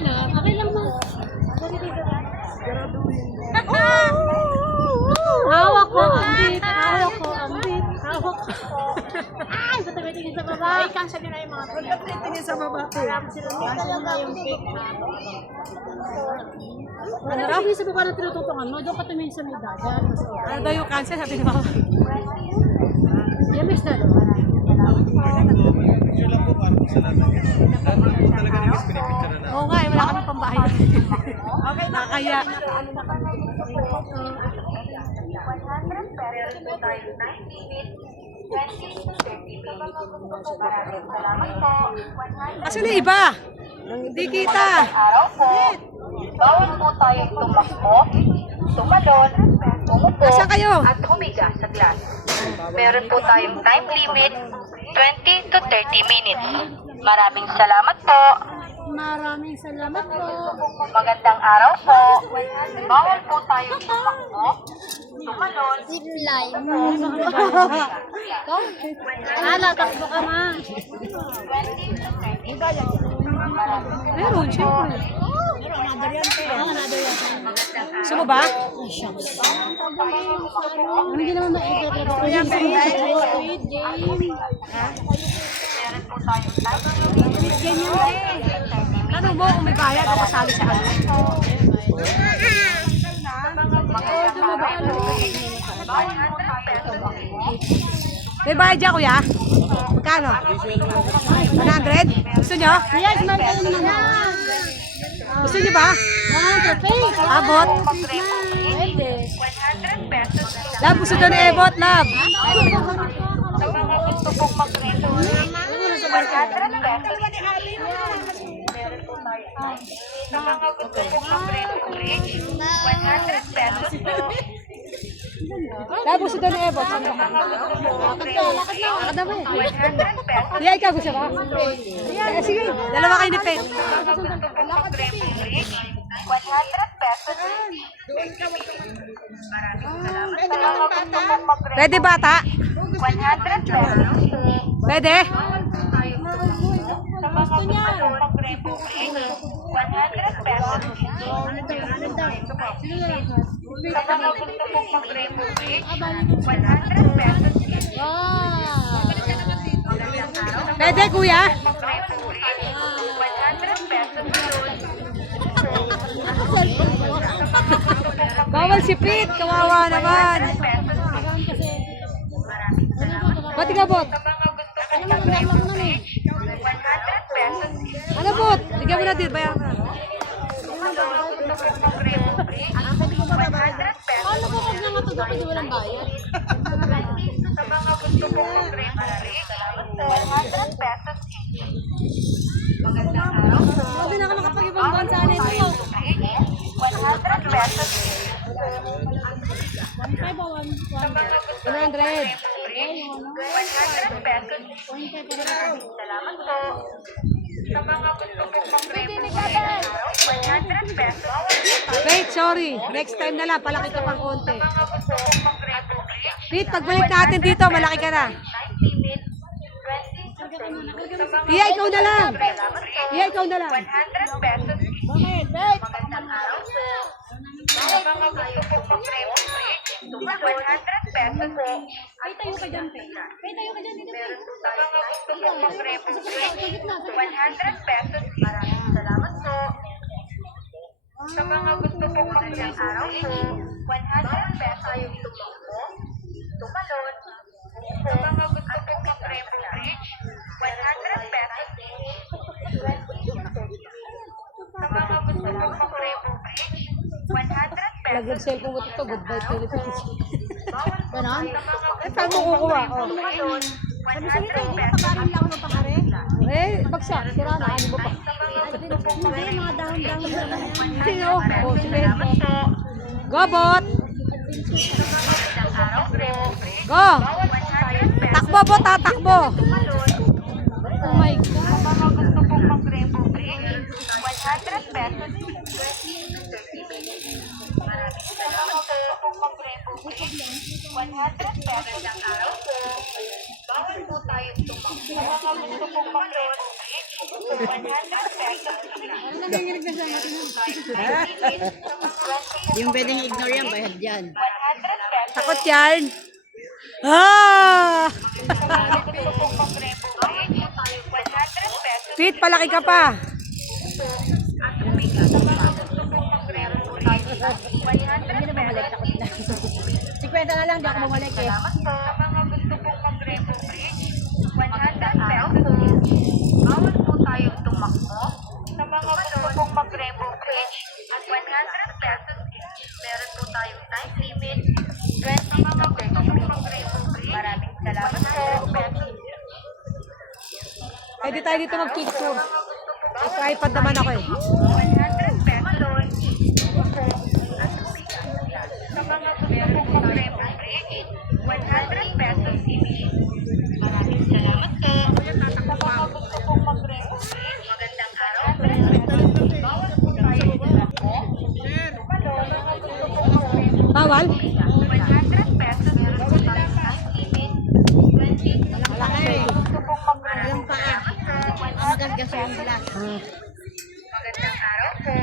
lang. Okay lang ma. Hawak ko ang beat. Hawak ko ang beat. Hawak ko. Ay, ba't tayo tingin sa baba? Ay, cancel yun na yung mga tingin sa baba. Cancel na yung beat. Ano raw? Tingin sa baba na tinututungan mo. Doon ka tumingin sa may dagat. Ano daw yung cancel? Sabi ni Mama. Yamis na doon. Oo nga, wala kami pambahay. Okay, nakakaya. Kasi na iba. Hindi kita. Araw po, bawal po tayong tumakbo, tumalon, umupo, Nasaan kayo? at humiga sa glass. Meron po tayong time limit, 20 to 30 minutes. Maraming salamat po. Maraming salamat po. Magandang araw po. Bawal po tayong tumakbo, tumalon, Zipline. Takbo ka ma. Meron, syempre. Gusto mo ba? Hindi naman ma-edit. Squid game. Ano mo kung may bayad o kasali sa ano? May bayad dyan, kuya? Magkano? 100? Gusto nyo? Yes, magkano naman. Gusto nyo ba? Abot? Pwede. Lab, gusto doon ni Ebot, lab. gusto pong mag-reto, 100 pesos. Sa mga gusto pong mag-reto, 100 pesos po. Lab, gusto doon ni Ebot. Sa mga gusto pong mag-reto, 100 pesos. Kuya, ikaw gusto ba? Sige, dalawa kayo ni Pet. Mag-reto, 100 pesos. Maraming salamat. Sa mga gusto pong mag-reto, Pwede bata? 100 pesos. Pwede? Sa mga gusto pong mag-reto, 100 pesos. Sa mga gusto pong mag-reto, 100 pesos. Pwede, kuya? Mag-reto, 100 pesos. Bawal si Pete, kawawa naman. Pati ka, Bot? Ano, Bot? Bigyan mo natin, bayan mo na. Ano ko kung nga matugok hindi walang bayad? Sa mga gusto pong mag-remarry, 100 pesos. Magandang araw po. Hindi na ako nakapag-ibang bansa nito. 100 pesos. 1.5 o 1? Sa mga gusto 100. 100 pesos. Salamat po. Sa mga gusto pong mag-remarry, 100 pesos. Wait, sorry. Next time na lang, palaki ka pang konti. Mga gusto pong mag-remarry, Pete, pagbalik natin dito, malaki ka na. time limit, 20 to 30. Iya, ikaw na lang. Iya, ikaw na lang. 100 pesos. Magandang araw po. Sa mga gusto pong mag-remarry, 100 pesos po. Ay, tayo ka dyan, Pe. Ay, tayo ka dyan. Dito, Pe. Sa mga gusto pong mag-remarry, 100 pesos. Maraming salamat po. Sa mga gusto pong magandang araw po, 100 pesos tayong tumakbo, tumalon. Sa mga gusto pong mag-remarry, 100 pesos. Sa mga gusto pong mag-remarry, 100 pesos. Laglag cellphone mo ito, goodbye Philippines. Ganon? Eh, saan mo kukuha? Oh. Tumalon, 100 pesos. Pakarin lang ng pakare. Eh, bagsak, sira na, ano mo pa? Hindi, mga dahon-dahon na lang yan. Sino? Oh, silento. Go, Bot! Magandang araw po. Go! 100 pesos. Takbo, Bot, ha, takbo! Oh my God. Sa mga gusto pong mag-remarry, 100 pesos. Maraming salamat po. Pong mag-remarry, 100 pesos. Ang araw po. bawal po tayong tumakbo. Sa mga gusto pong mag-Rainbow Bridge, 100 pesos lang. Yung pwedeng ignore yan, bayad yan. 100 pesos. Takot yan. Ah! Gusto pong mag-Rainbow Bridge, 100 pesos. Sweet, palaki ka pa. At umiga. Sa mga gusto pong mag-Rainbow Bridge, 100 pesos. 50 na lang, di ako bumalik eh. Salamat po. Sa mga gusto pong mag-Rainbow Bridge, 100 pesos. Bawal po tayong tumakbo. Sa mga gusto pong mag-Rainbow Bridge, at 100 pesos. Meron po tayong time limit. 20 mga gusto pong mag-Rainbow Bridge. Maraming salamat po. Pwede tayo dito mag-picture. May tripod naman ako eh. 100 pesos. At umiga. Sa mga gusto pong mag-Rainbow Bridge, 100 pesos each. Maraming salamat po. Sa mga gusto pong mag-Rainbow Bridge, magandang araw po. Bawal po tayo tumakbo. Sa mga gusto pong mag-Rainbow Bawal? 100 pesos. Meron po tayong time limit. 20. Gusto pong mag-Rainbow Bridge. Ang gagasong glass. Magandang araw po.